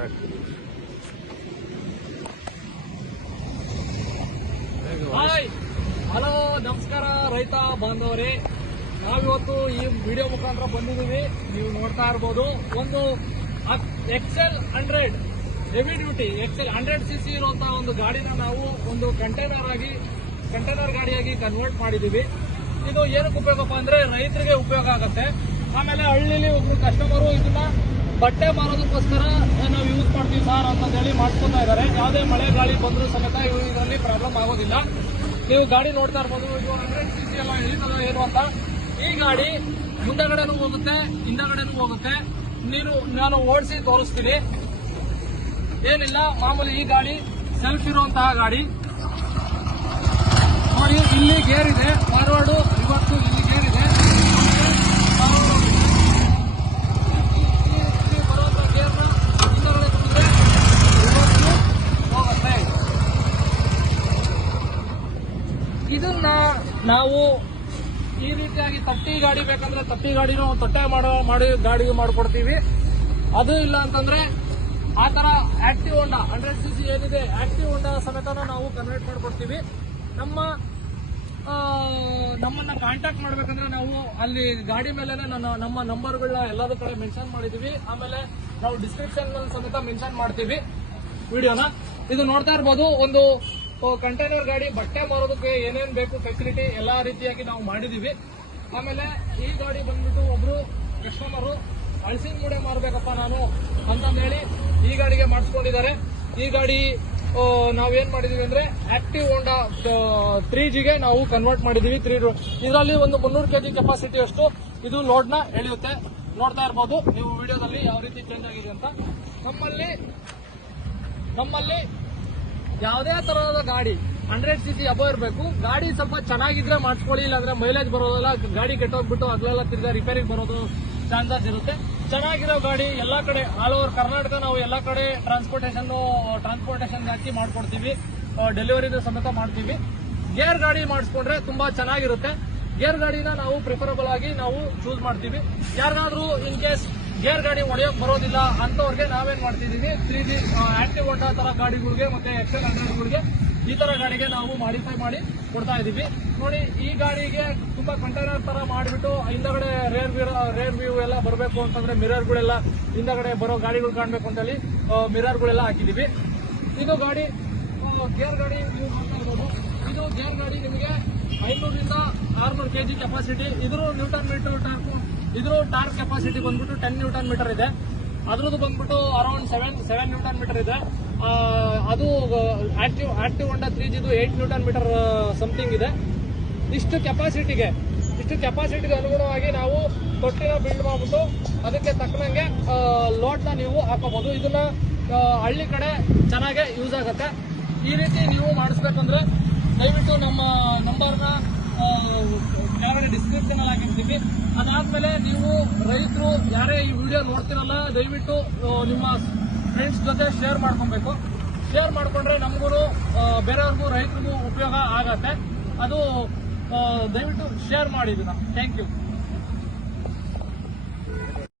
Start. Hi, hello, ನಮಸ್ಕಾರ ರೈತ ಬಾಂಧವರೇ. ನಾವಿವತ್ತು ಈ ವಿಡಿಯೋ ಮುಖಾಂತರ ಬಂದಿದ್ದೀವಿ. ನೀವು ನೋಡ್ತಾ ಇರ್ಬೋದು, ಒಂದು Excel 100 heavy duty Excel 100cc ಇರುವಂತಹ ಒಂದು ಗಾಡಿನ ನಾವು ಒಂದು ಕಂಟೈನರ್ ಗಾಡಿಯಾಗಿ ಕನ್ವರ್ಟ್ ಮಾಡಿದೀವಿ. ಇದು ಏನಕ್ಕೆ ಉಪಯೋಗಪ್ಪ ಅಂದ್ರೆ ರೈತರಿಗೆ ಉಪಯೋಗ ಆಗುತ್ತೆ. ಆಮೇಲೆ ಹಳ್ಳಿಲಿ ಒಬ್ರು ಕಸ್ಟಮರು ಇದನ್ನ ಬಟ್ಟೆ ಮಾರೋದಕ್ಕೋಸ್ಕರ ನಾವು ಯೂಸ್ ಮಾಡ್ತೀವಿ ಸರ್ ಅಂತ ಹೇಳಿ ಮಾಡ್ಕೊತಾ ಇದ್ದಾರೆ. ಯಾವುದೇ ಮಳೆ ಗಾಳಿ ಬಂದರೂ ಸಮೇತ ಇದರಲ್ಲಿ ಪ್ರಾಬ್ಲಮ್ ಆಗೋದಿಲ್ಲ. ನೀವು ಗಾಡಿ ನೋಡ್ತಾ ಇರ್ಬೋದು, ಇದು 100cc ಎಲ್ಲ ಹೇಳಿದಲ್ಲ ಏನು ಅಂತ. ಈ ಗಾಡಿ ಮುಂದಗಡೆನೂ ಹೋಗುತ್ತೆ, ಹಿಂದಗಡೆನೂ ಹೋಗುತ್ತೆ. ನಾನು ಓಡಿಸಿ ತೋರಿಸ್ತೀನಿ. ಏನಿಲ್ಲ, ಮಾಮೂಲಿ ಈ ಗಾಡಿ ಸೆಲ್ಫ್ ಇರುವಂತಹ ಗಾಡಿ ನೋಡಿ. ಇಲ್ಲಿ ಗೇರ್ ಇದೆ, ಫಾರ್ವರ್ಡು ರಿವರ್ಸು, ಇಲ್ಲಿ ಗೇರ್ ಇದೆ. ಬರುವಂತ ಗೇರ್ನ ಹಿಂದಗಡೆ ತುಂಬಿದ್ರೆ ರಿವರ್ಸು ಹೋಗುತ್ತೆ. ಇದನ್ನ ನಾವು ಈ ರೀತಿಯಾಗಿ ತಟ್ಟಿ ಗಾಡಿ ಬೇಕಂದ್ರೆ ತಟ್ಟಿ ಗಾಡಿನೂ ತೊಟ್ಟೆ ಮಾಡಿ ಗಾಡಿಗೆ ಮಾಡಿಕೊಡ್ತೀವಿ. ಅದು ಇಲ್ಲ ಅಂತಂದ್ರೆ ಆ ತರ ಆಕ್ಟಿವ್ ಹೋಂಡಾ 100cc ಏನಿದೆ, ಆಕ್ಟಿವ್ ಹೋಂಡಾ ಸಮೇತನ ನಾವು ಕನ್ವರ್ಟ್ ಮಾಡಿಕೊಡ್ತೀವಿ. ನಮ್ಮನ್ನ ಕಾಂಟ್ಯಾಕ್ಟ್ ಮಾಡ್ಬೇಕಂದ್ರೆ ನಾವು ಅಲ್ಲಿ ಗಾಡಿ ಮೇಲೆ ನಮ್ಮ ನಂಬರ್ಗಳನ್ನ ಎಲ್ಲಾದ ಕಡೆ ಮೆನ್ಷನ್ ಮಾಡಿದೀವಿ. ಆಮೇಲೆ ನಾವು ಡಿಸ್ಕ್ರಿಪ್ಷನ್ ಸಮೇತ ಮೆನ್ಷನ್ ಮಾಡ್ತೀವಿ ವಿಡಿಯೋನ. ಇದು ನೋಡ್ತಾ ಇರ್ಬೋದು, ಒಂದು ಕಂಟೈನರ್ ಗಾಡಿ ಬಟ್ಟೆ ಮಾರೋದಕ್ಕೆ ಏನೇನ್ ಬೇಕು ಫೆಸಿಲಿಟಿ ಎಲ್ಲಾ ರೀತಿಯಾಗಿ ನಾವು ಮಾಡಿದೀವಿ. ಆಮೇಲೆ ಈ ಗಾಡಿ ಬಂದ್ಬಿಟ್ಟು ಒಬ್ರು ಕಸ್ಟಮರು ಹಳಸಿನ ಮೂಡೆ ಮಾರ್ಬೇಕಪ್ಪ ನಾನು ಅಂತಂದೇಳಿ ಈ ಗಾಡಿಗೆ ಮಾಡಿಸ್ಕೊಂಡಿದ್ದಾರೆ. ಈ ಗಾಡಿ ನಾವೇನ್ ಮಾಡಿದೀವಿ ಅಂದ್ರೆ ಆಕ್ಟಿವ್ ಹೋಂಡಾ 3Gಗೆ ನಾವು ಕನ್ವರ್ಟ್ ಮಾಡಿದೀವಿ. ಇದರಲ್ಲಿ ಒಂದು 300 kg ಕೆಪಾಸಿಟಿ ಅಷ್ಟು ಇದು ಲೋಡ್ ನ ಎಳೆಯುತ್ತೆ. ನೋಡ್ತಾ ಇರ್ಬೋದು ನೀವು ವಿಡಿಯೋದಲ್ಲಿ ಯಾವ ರೀತಿ ಚೇಂಜ್ ಆಗಿದೆ ಅಂತ. ನಮ್ಮಲ್ಲಿ ಯಾವುದೇ ತರಹದ ಗಾಡಿ 100cc ಅಬೋ ಇರಬೇಕು. ಗಾಡಿ ಸ್ವಲ್ಪ ಚೆನ್ನಾಗಿದ್ರೆ ಮಾಡಿಸ್ಕೊಳ್ಳಿ, ಇಲ್ಲಾಂದ್ರೆ ಮೈಲೇಜ್ ಬರೋದಲ್ಲ, ಗಾಡಿ ಕೆಟ್ಟೋಗ್ಬಿಟ್ಟು ಅಗ್ಲೆಲ್ಲ ತಿರ್ಗಾ ರಿಪೇರಿಗೆ ಬರೋದು ಚಾನ್ಸಸ್ ಇರುತ್ತೆ. ಚೆನ್ನಾಗಿರೋ ಗಾಡಿ ಎಲ್ಲಾ ಕಡೆ ಆಲ್ ಓವರ್ ಕರ್ನಾಟಕ ನಾವು ಎಲ್ಲಾ ಕಡೆ ಟ್ರಾನ್ಸ್ಪೋರ್ಟೇಷನ್ ಹಾಕಿ ಮಾಡ್ಕೊಡ್ತೀವಿ. ಡೆಲಿವರಿದು ಸಮೇತ ಮಾಡ್ತೀವಿ. ಗೇರ್ ಗಾಡಿ ಮಾಡಿಸ್ಕೊಂಡ್ರೆ ತುಂಬಾ ಚೆನ್ನಾಗಿರುತ್ತೆ. ಗೇರ್ ಗಾಡಿನ ನಾವು ಪ್ರಿಫರಬಲ್ ಆಗಿ ನಾವು ಚೂಸ್ ಮಾಡ್ತೀವಿ. ಯಾರಿಗಾದ್ರೂ ಇನ್ ಕೇಸ್ ಗೇರ್ ಗಾಡಿ ಹೊಡೆಯೋಕ್ ಬರೋದಿಲ್ಲ ಅಂತವ್ರಿಗೆ ನಾವೇನ್ ಮಾಡ್ತಿದೀವಿ, 3G ಆಕ್ಟಿವ್ ಹೋಂಡಾ ತರ ಗಾಡಿಗಳಿಗೆ ಮತ್ತೆ ಎಕ್ಸೆಲ್ 100ಗಳಿಗೆ ಈ ತರ ಗಾಡಿಗೆ ನಾವು ಮಾಡಿಫೈ ಮಾಡಿ ಕೊಡ್ತಾ ಇದೀವಿ. ನೋಡಿ, ಈ ಗಾಡಿಗೆ ತುಂಬಾ ಕಂಟೈನರ್ ತರ ಮಾಡಿಬಿಟ್ಟು ಹಿಂದಗಡೆ ರೇರ್ ವ್ಯೂ ಎಲ್ಲ ಬರಬೇಕು ಅಂತಂದ್ರೆ ಮಿರರ್ಗಳೆಲ್ಲ ಹಿಂದಗಡೆ ಬರೋ ಗಾಡಿಗಳು ಕಾಣಬೇಕು ಅಂತೇಳಿ ಮಿರರ್ಗಳೆಲ್ಲ ಹಾಕಿದೀವಿ. ಇದು ಗಾಡಿ ಗೇರ್ ಗಾಡಿ ನೀವು ನೋಡ್ತಾ ಇರ್ಬೋದು. ಇದು ಗೇರ್ ಗಾಡಿ ನಿಮಗೆ 500 ರಿಂದ 600 kg ಕೆಪಾಸಿಟಿ. ಇದ್ರ ನ್ಯೂಟನ್ ಮೀಟರ್ ಟಾರ್ಕ್ ಕೆಪಾಸಿಟಿ ಬಂದ್ಬಿಟ್ಟು 10 ನ್ಯೂಟನ್ ಮೀಟರ್ ಇದೆ. ಅದ್ರದ್ದು ಬಂದ್ಬಿಟ್ಟು ಅರೌಂಡ್ 7 ನ್ಯೂಟನ್ ಮೀಟರ್ ಇದೆ. ಅದು ಆಕ್ಟಿವ್ ಹೋಂಡಾ 3Gದು 8 ನ್ಯೂಟನ್ ಮೀಟರ್ ಸಮಥಿಂಗ್ ಇದೆ. ಇಷ್ಟು ಕೆಪಾಸಿಟಿಗೆ ಅನುಗುಣವಾಗಿ ನಾವು ತೊಟ್ಟಿನ ಬಿಲ್ಡ್ ಮಾಡ್ಬಿಟ್ಟು ಅದಕ್ಕೆ ತಕ್ಕನಂಗೆ ಲೋಡ್ನ ನೀವು ಹಾಕೋಬಹುದು. ಇದನ್ನ ಹಳ್ಳಿ ಕಡೆ ಚೆನ್ನಾಗೆ ಯೂಸ್ ಆಗುತ್ತೆ. ಈ ರೀತಿ ನೀವು ಮಾಡಿಸ್ಬೇಕಂದ್ರೆ ದಯವಿಟ್ಟು ನಮ್ಮ ನಂಬರ್ನ ಯಾರಿಗೆ ಡಿಸ್ಕ್ರಿಪ್ಷನ್ ಅಲ್ಲಿ ಹಾಕಿರ್ತೀವಿ. ಅದಾದ್ಮೇಲೆ ನೀವು ರೈತರು ಯಾರೇ ಈ ವಿಡಿಯೋ ನೋಡ್ತಿರಲ್ಲ, ದಯವಿಟ್ಟು ನಿಮ್ಮ ಫ್ರೆಂಡ್ಸ್ ಜೊತೆ ಶೇರ್ ಮಾಡ್ಕೊಬೇಕು. ಶೇರ್ ಮಾಡ್ಕೊಂಡ್ರೆ ನಮಗೂ ಬೇರೆಯವ್ರಿಗೂ ರೈತರಿಗೂ ಉಪಯೋಗ ಆಗತ್ತೆ. ಅದು ದಯವಿಟ್ಟು ಶೇರ್ ಮಾಡಿ ಇದನ್ನ. Thank you.